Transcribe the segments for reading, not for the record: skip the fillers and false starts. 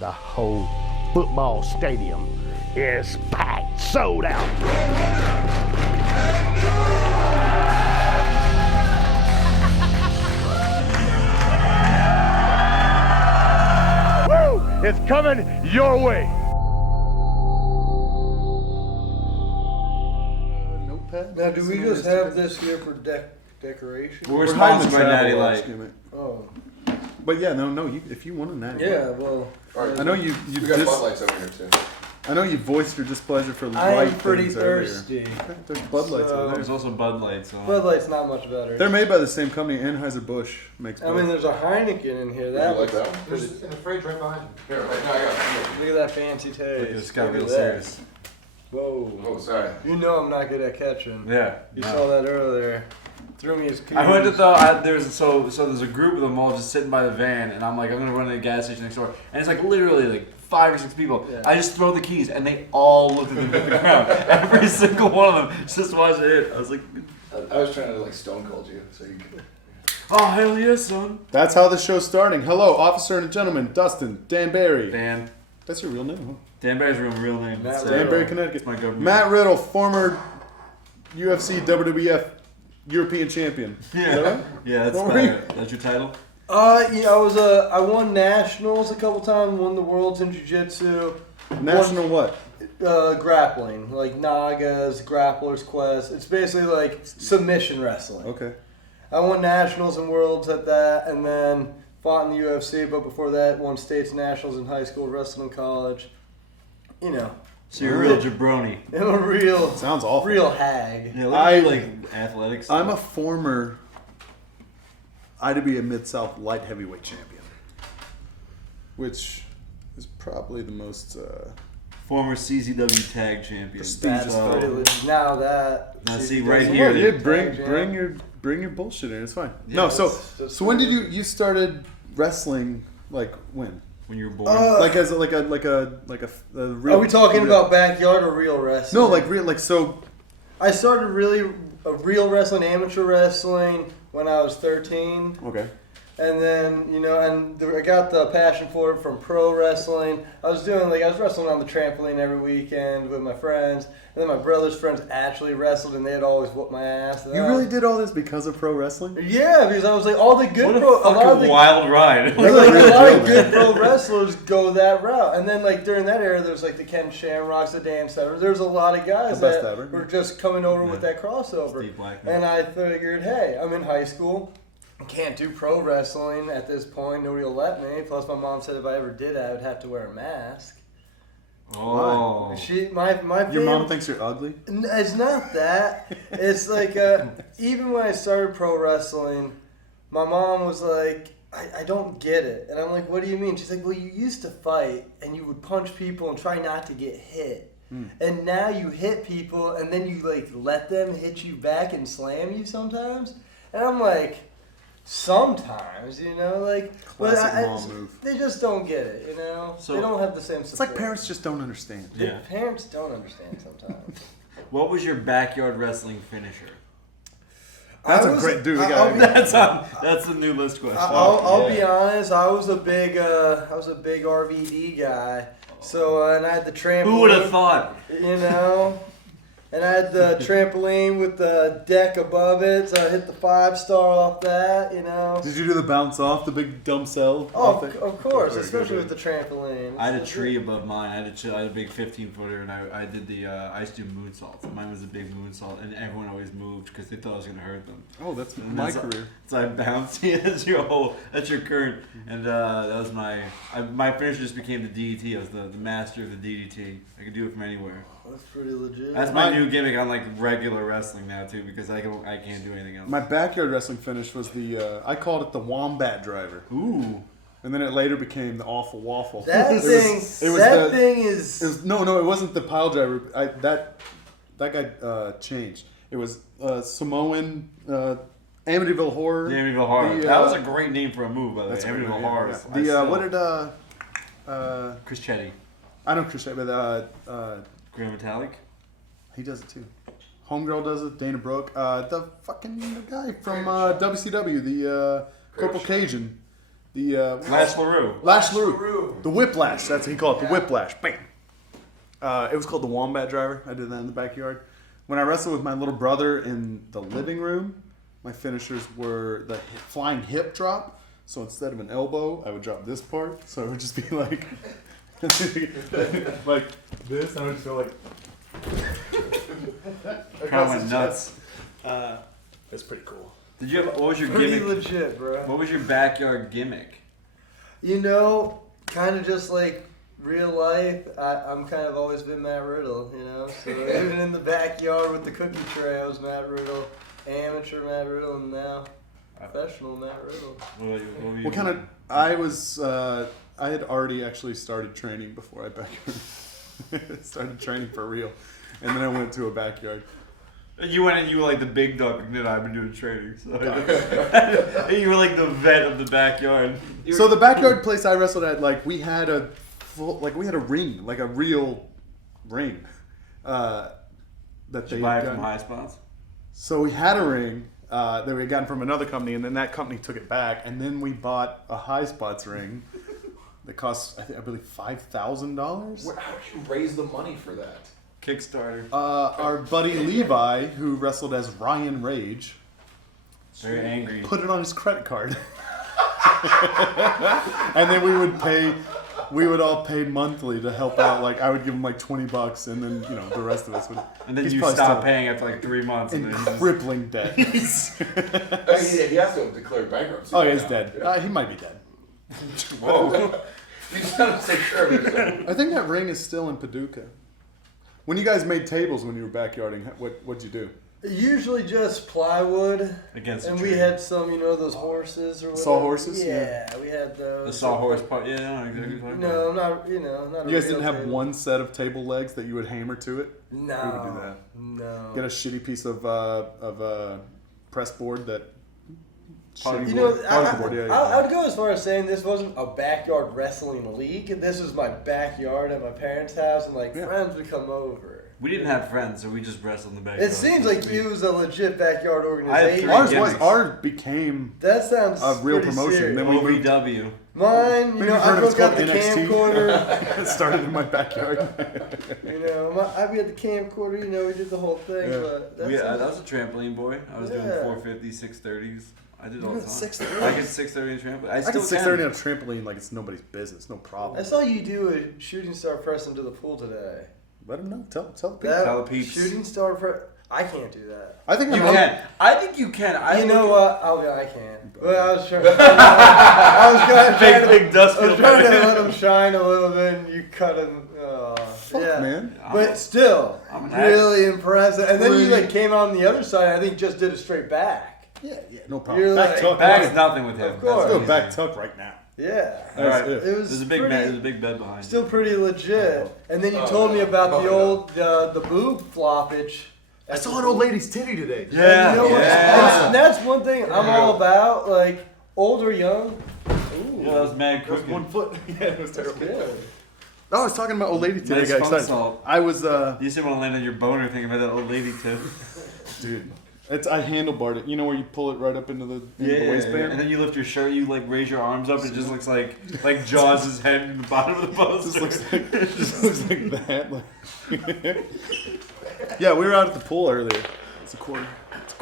The whole football stadium is packed, sold out. Woo! It's coming your way. Notepad? Now, do we just have this here for decoration? We're sponsored by Natty Light. Oh. But yeah, no. If you want a Natty Light. Yeah, well. Right, I know you. We got Bud Lights over here too. I know you voiced your displeasure for I light am pretty things thirsty. earlier. There's Bud Lights over there. There's also Bud Lights. Bud Light's not much better. They're made by the same company. Anheuser-Busch makes. I mean, there's a Heineken in here. That Would you like looks that? pretty- in the fridge right behind you. Here, right now I got it. Look at that fancy taste. It's got Look real at that. serious. Whoa. Oh, sorry. You know I'm not good at catching. Yeah. You no. saw that earlier. Threw me his I went to there's a group of them all just sitting by the van, and I'm like, I'm gonna run to the gas station next door, and it's like literally like 5 or 6 people. Yeah. I just throw the keys, and they all looked at the ground. Every single one of them just watched it. I was like, I was trying to like stone cold you, so you could. oh hell yeah, son. That's how the show's starting. Hello, officer and gentleman, Dustin Danbury. Dan. That's your real name, huh? Dan Barry's real name. Matt It's, Riddle. Danbury, Connecticut. It's my government. Matt Riddle, former UFC, WWF European champion. Yeah. Is that right? Yeah, that's What were you- that's your title. I won nationals a couple times. Won the worlds in jiu-jitsu. National what? Grappling, like Nagas, Grappler's Quest. It's basically like submission wrestling. Okay. I won nationals and worlds at that, and then fought in the UFC. But before that, won states nationals in high school, wrestled in college. You know, So you're a real jabroni. I'm a real, Sounds awful. real hag. Yeah, look at you, like athletics. I'm a former IWA Mid-South light heavyweight champion, which is probably the most former CZW tag champion. That's pretty now that. Now see, she right doesn't here, want they- to Yeah, be bring tag bring champ. your bullshit in. It's fine. Yeah, no, so that's so when what did it you started wrestling? Like when? when you were born. Like as like a real. Are we talking real- about backyard or real wrestling? No, like real like so. I started real wrestling, amateur wrestling when I was 13. Okay. And then, I got the passion for it from pro wrestling. I was wrestling on the trampoline every weekend with my friends. And then my brother's friends actually wrestled, and they'd always whoop my ass. And You really did all this because of pro wrestling? Yeah, because I was like, all the good what a pro... fucking lot of the, wild ride. like, a lot of good pro wrestlers go that route. And then, like, during that era, there's, like, the Ken Shamrocks, the Dan Severs. There's a lot of guys The best that ever. were just coming over with that crossover. Steve Blackman. And I figured, hey, I'm in high school. I can't do pro wrestling at this point. Nobody will let me. Plus, my mom said if I ever did, I would have to wear a mask. Oh. My Your mom fam- thinks you're ugly? It's not that. It's like even when I started pro wrestling, my mom was like, I don't get it. And I'm like, what do you mean? She's like, well, you used to fight and you would punch people and try not to get hit. And now you hit people and then you like let them hit you back and slam you sometimes. And I'm like, sometimes, like but Classic mom move. They just don't get it, So- they don't have the same support. It's like parents just don't understand. Yeah. Parents don't understand sometimes. What was your backyard wrestling finisher? That's I a was- great dude. I'll be- That's the new list question. I'll be honest. I was a big RVD guy. So and I had the trampoline. Who would have thought? And I had the trampoline with the deck above it. So I hit the 5-star off that. Did you do the bounce off, the big dumb cell? Oh, off it? of course, Very especially good. with the trampoline. I had a tree above mine. I had a big 15-footer, and I did the I used to do moonsaults. Mine was a big moonsault, and everyone always moved because they thought I was gonna hurt them. Oh, that's And my that's- career. So I bounced. Yeah, that's your current, and that was my finisher. Just became the DDT. I was the master of the DDT. I could do it from anywhere. That's pretty legit. That's my new gimmick on like regular wrestling now too, because I can't do anything else. My backyard wrestling finish was I called it the Wombat Driver. Ooh. And then it later became the Awful Waffle. That It thing. was That the- thing is. It was, no, it wasn't the pile driver. That guy changed. It was Samoan Amityville Horror. The Amityville Horror. The, that was a great name for a move, by the way. That's a great Amityville name, Horror. yeah. What did Chris Chetty. I know Chris, but Grand Metallic. he does it too. Homegirl does it. Dana Brooke. The guy from WCW, the Corporal Cajun. The Lash LaRue. Lash LaRue. The whiplash. That's what he called it. The whiplash. Bam. It was called the wombat driver. I did that in the backyard. When I wrestled with my little brother in the living room, my finishers were the flying hip drop. So instead of an elbow, I would drop this part. So it would just be like, like this. I would just go like. Kind of nuts. It's pretty cool. Did you have? What was your Pretty gimmick? legit, bro. What was your backyard gimmick? You know, kind of just like real life. I'm kind of always been Matt Riddle, you know. So even in the backyard with the cookie tray, I was Matt Riddle, amateur Matt Riddle, and now professional Matt Riddle. What What kind of? I was. I had already actually started training before I backyard. Started training for real, and then I went to a backyard. You went and you were like the big dog. And then I've been doing training. So you were like the vet of the backyard. So the backyard place I wrestled at, like we had a ring, like a real ring. That Did they you buy had it from gotten. Highspots? So we had a ring that we had gotten from another company, and then that company took it back, and then we bought a Highspots ring that cost I believe $5,000. How did you raise the money for that? Kickstarter. Our buddy Levi, who wrestled as Ryan Rage, Very angry. put it on his credit card. And then we would all pay monthly to help out. Like I would give him like $20, and then the rest of us would. And then he's you probably stop still paying after like 3 months. And in then you just, crippling debt. He has to declare bankruptcy. Oh, right yeah, he's now. dead. Yeah. He might be dead. Whoa. You just gotta say sure of yourself. I think that ring is still in Paducah. When you guys made tables when you were backyarding, what'd you do? Usually just plywood, against and a we tree. had some, those horses or whatever. Sawhorses? Yeah, we had those. The sawhorse part. Yeah, I know exactly what you're talking No, I'm not. Not. You guys a didn't real have table. one set of table legs that you would hammer to it? No. We would do that. No. Get a shitty piece of press board that. Particle You know, board. Particle board, yeah. I would go as far as saying this wasn't a backyard wrestling league. This was my backyard at my parents' house, and friends would come over. We didn't have friends, so we just wrestled in the backyard. It seems like it was a legit backyard I had organization. three Ours became That sounds a real pretty promotion. serious. Then we moved. OVW. Mine, Maybe you've I heard of broke it's out the called NXT. camcorder. It started in my backyard. We had the camcorder. We did the whole thing. Yeah. But that's I was a trampoline boy. I was doing Yeah. 450s, 630s. I did all the You time. did 630s? I get 630 in trampoline. I I still can can. 630 on a trampoline like it's nobody's business. No problem. I saw you do a shooting star press into the pool today. Let them know. Tell the people. That Tell the peeps. shooting star press. I can't do that. I think You I'm can. I think you can. You know what? I can. Well, I was trying. I was trying to. Big dust I was field. trying to let him shine a little bit, and you cut him. Fuck, Yeah. man. But still, I'm an really impressive. And then you Pretty- came on the other side. I think just did a straight back. Yeah, no problem. You're Back like- tuck. Back's nothing with him. Of course. Let's do a That's back easy. tuck right now. Yeah. All right. That's It was There's a big pretty, there's a big bed behind. still you. pretty legit. And then you told me about the old the boob floppage. I saw an old lady's titty today. Yeah. You know what? Yeah. That's one thing I'm all about. Like old or young. Ooh. Yeah, that was mad That was cooking. 1 foot. Yeah, it was terrible. Good. Oh, I was talking about old lady today. Nice I got fun excited. salt. I was, You just didn't want to land on your boner thinking about that old lady too. dude. I handlebarred it. You know where you pull it right up into the waistband? And then you lift your shirt, you raise your arms up, it just looks like Jaws' head in the bottom of the It poster. just looks like that. Like yeah, we were out at the pool earlier. It's a quarter.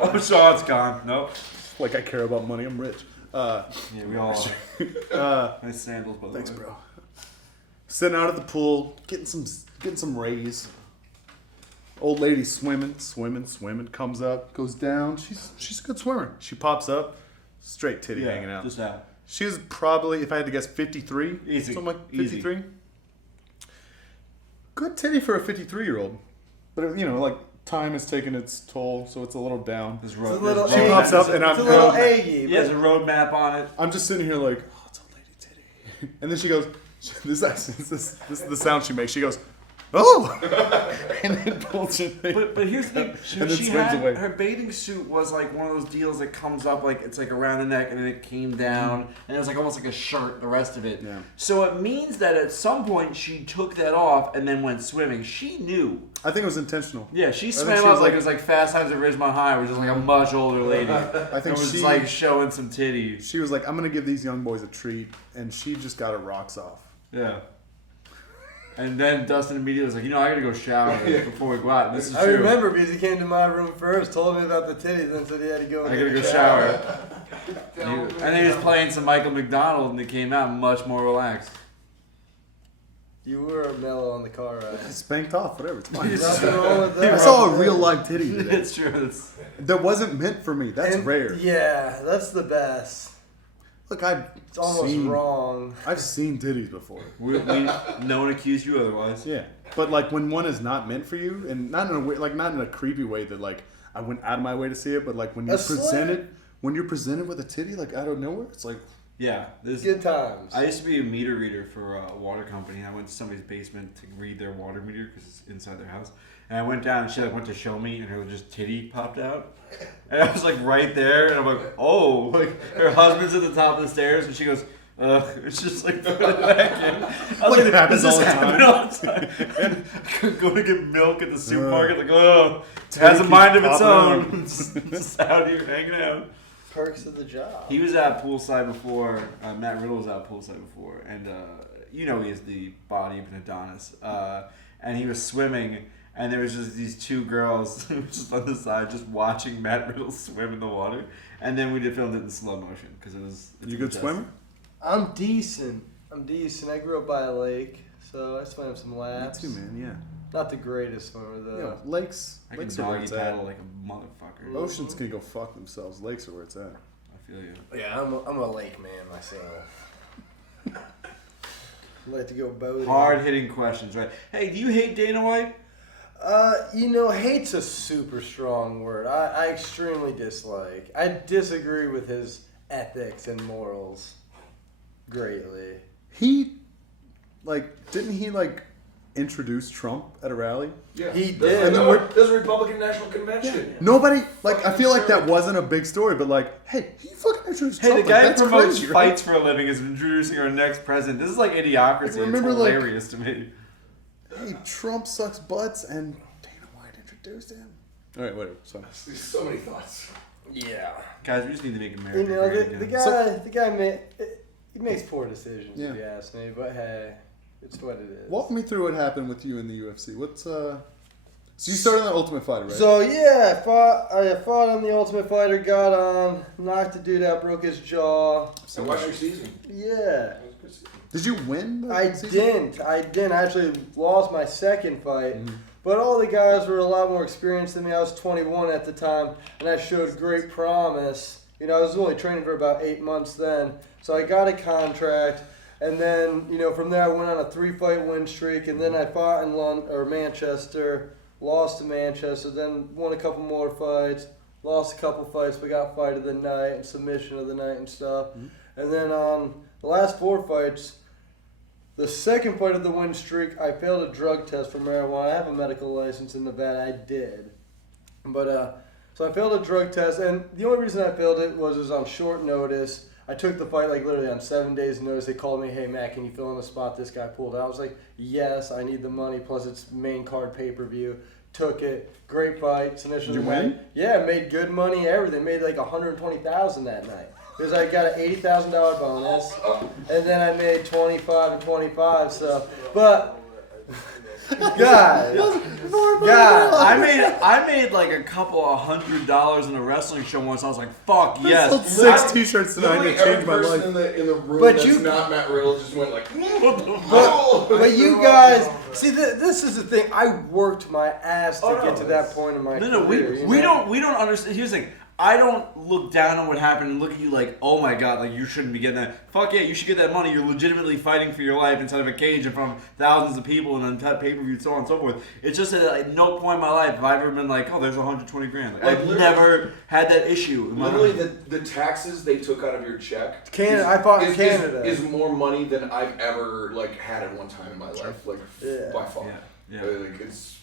Oh, Sean's gone. Nope. Like I care about money. I'm rich. Yeah, we all are. Nice sandals, by the Thanks, way. bro. Sitting out at the pool, getting some rays. Old lady swimming, comes up, goes down. She's a good swimmer. She pops up, straight titty hanging out. Just out. She was probably, if I had to guess, 53. Easy. Something like Easy. 53. Good titty for a 53-year-old. But, time has taken its toll, so it's a little down. There's It's a road, little there's She eggy. road pops up map. and It's a I'm little eggy. Yeah, there's a road map on it. I'm just sitting here like, oh, it's old lady titty. And then she goes, this is the sound she makes. She goes, oh, and then pulls it. But here's the thing. And then She swims had away. her bathing suit was like one of those deals that comes up like it's like around the neck and then it came down and it was like almost like a shirt. The rest of it. Yeah. So it means that at some point she took that off and then went swimming. She knew. I think it was intentional. Yeah, she think swam she up was like like- it was like Fast Times at Ridgemont High, which is like a much older lady. I think it was she like showing some titties. she was like, I'm gonna give these young boys a treat, and she just got her rocks off. Yeah. And then Dustin immediately was like, I gotta go shower before we go out. And this is I true. remember because he came to my room first, told me about the titties, then said he had to go. I and gotta get go a shower. And then he was playing some Michael McDonald, and they came out much more relaxed. You were mellow on the car ride. It's spanked off, whatever. It's fine. Nothing wrong with I that. saw a real live titty today. It's true. That wasn't meant for me. That's And- rare. Yeah, that's the best. Look, I've It's almost seen, wrong. I've seen titties before. No one accused you otherwise. Yeah, but like when one is not meant for you, and not in a way, like not in a creepy way that like I went out of my way to see it, but like when you're presented with a titty like out of nowhere, it's like Yeah. Good times. I used to be a meter reader for a water company. I went to somebody's basement to read their water meter because it's inside their house. And I went down and she like went to show me and her just titty popped out. And I was like right there and I'm like, oh, like her husband's at the top of the stairs and she goes, it's just like put it back in. I was Like, like, it happens does this all the happen time. all the time? And I could go to get milk at the supermarket, like, it Titty has a mind of keeps its popping own. It's just out here hanging out. Perks of the job. He was at poolside before. Matt Riddle was at poolside before, and he has the body of an Adonis. And he was swimming, and there was just these two girls just on the side, just watching Matt Riddle swim in the water. And then we filmed it in slow motion because it's you a good swimmer. I'm decent. I grew up by a lake, so I swam some Me laps. too, man. Yeah. Not the greatest swimmer though. Yeah, lakes. I can Lakes are where doggy it's at. paddle like a motherfucker. Oceans can go fuck themselves. Lakes are where it's at. I feel you. Yeah, I'm a lake man myself. I like to go boating. Hard hitting questions, right? Hey, do you hate Dana White? Hate's a super strong word. I extremely dislike. I disagree with his ethics and morals greatly. He, didn't he introduce Trump at a rally? Yeah. He did. There's a Republican National Convention. Nobody I feel like that wasn't a big story, but hey, he fucking introduced Hey, Trump. the guy who that's promotes crazy, right? fights for a living is introducing our next president. This is like idiocracy. Remember, it's hilarious to me. Hey, Trump sucks butts, and Dana White introduced him. All right, whatever. So There's so many thoughts. Yeah. Guys, we just need to make America You know, great the again. guy he makes poor decisions, Yeah. if you ask me. But hey, it's what it is. walk me through what happened with you in the UFC. What's So you started in the Ultimate Fighter, right? So yeah, I fought on the Ultimate Fighter, got on, knocked the dude out, broke his jaw. So watch your season. Yeah. That was a good season. Did you win? the I season? didn't. I actually lost my second fight. But all the guys were a lot more experienced than me. I was 21 at the time, and I showed great promise. I was only training for about 8 months then. So I got a contract, and then, from there I went on a 3-fight win streak, and then I fought in Manchester, lost to Manchester, then won a couple more fights, lost a couple fights, but got fight of the night and submission of the night and stuff. And then on the last 4 fights, the second fight of the win streak, I failed a drug test for marijuana. I have a medical license in Nevada. I did. But, so I failed a drug test, and the only reason I failed it was on short notice. I took the fight literally on 7 days' notice. They called me, hey, Matt, can you fill in the spot this guy pulled out? I was like, yes, I need the money, plus it's main card pay-per-view. Took it. Great fight. Submission. Did you win? Yeah, made good money, everything. Made $120,000 that night. Because I got an $80,000 bonus, and then I made 25 and 25. So, but guys, I made like a couple of $100 in a wrestling show once. I was like, fuck I yes. sold 6 T-shirts tonight. Literally It changed every my person life. in the room But that's you- not Matt Riddle just went like, but you guys, see, this is the thing. I worked my ass to get to that point in my No, career. we don't understand. Here's the thing. I don't look down on what happened and look at you like, oh my god, like you shouldn't be getting that. Fuck yeah, you should get that money. You're legitimately fighting for your life inside of a cage in front of thousands of people and on pay-per-view and so on and so forth. It's just that at no point in my life have I ever been like, oh, there's 120 grand. Like, I've never had that issue in my literally life. the taxes they took out of your check. Canada, I fought in Canada. Is more money than I've ever had at one time in my life, Yeah. by far. Yeah. Like, it's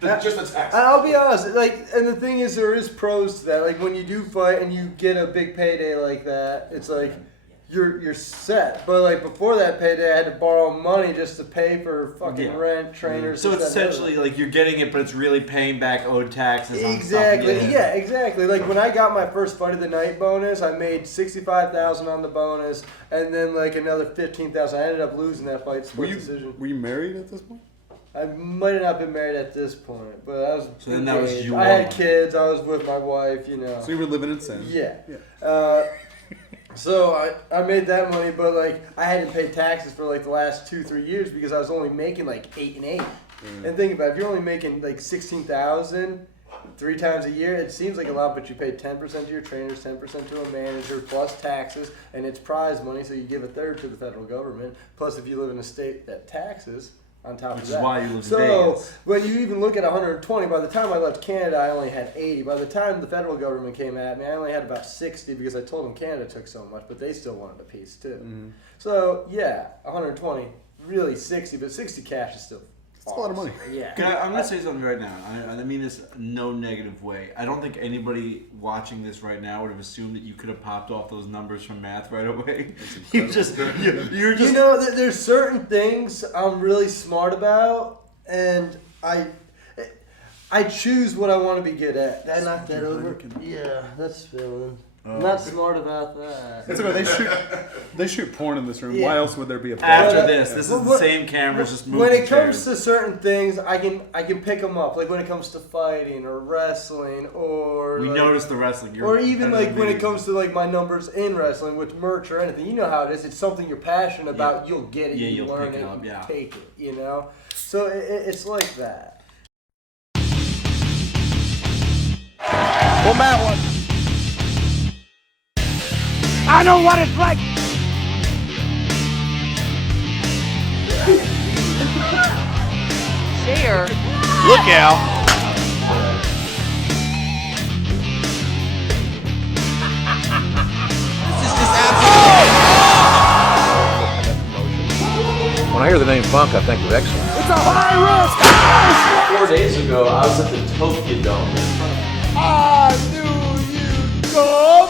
just a tax. I'll be honest, like, and the thing is, there is pros to that. Like, when you do fight and you get a big payday like that, it's like you're set. But like before that payday, I had to borrow money just to pay for fucking rent, trainers. So it's essentially like you're getting it, but it's really paying back owed taxes. Exactly. On stuff. Yeah, exactly. Like when I got my first fight of the night bonus, I made $65,000 on the bonus, and then like another $15,000. I ended up losing that fight split decision. Were you married at this point? I might have not been married at this point, but I was. So then that was engaged. your I had money. kids. I was with my wife. You know. So you were living in sin. Yeah. So I made that money, but like I hadn't paid taxes for like the last 2-3 years because I was only making like 8 and 8. And think about it, if you're only making like 16,000 3 times a year, it seems like a lot, but you pay 10% to your trainers, 10% to a manager, plus taxes, and it's prize money, so you give a third to the federal government. Plus, if you live in a state that taxes. On top Which of is that. why you live in So Vegas. when you even look at 120, by the time I left Canada, I only had 80. By the time the federal government came at me, I only had about 60 because I told them Canada took so much, but they still wanted a piece too. Mm-hmm. So yeah, 120, really 60, but 60 cash is still. That's a lot of money. Yeah. I'm going to say something right now. I mean this no negative way. I don't think anybody watching this right now would have assumed that you could have popped off those numbers from math right away. You're just. You know, there's certain things I'm really smart about, and I choose what I want to be good at. Did I knock that over? Yeah, that's spilling. I'm not smart about that. It's okay. They shoot porn in this room. Yeah. Why else would there be a porn? After this is the same cameras just moving. When it comes to certain things, I can pick them up. Like when it comes to fighting or wrestling or We like, noticed the wrestling. or even like when it comes to like my numbers in wrestling with merch or anything. You know how it is. It's something you're passionate about. You'll get it. Yeah, you you'll learn pick it it. up, You yeah. take it. You know. So it's like that. Well, Matt, what? I know what it's like. Share. Look out. When I hear the name Funk, I think of excellence. It's a high risk. 4 days ago, I was at the Tokyo Dome. I knew you'd come.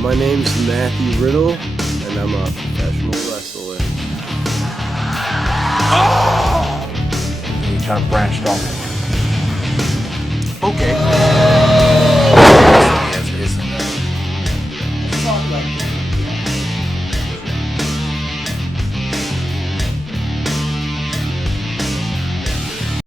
My name's Matthew Riddle, and I'm a professional wrestler. You kind of branched off. Okay.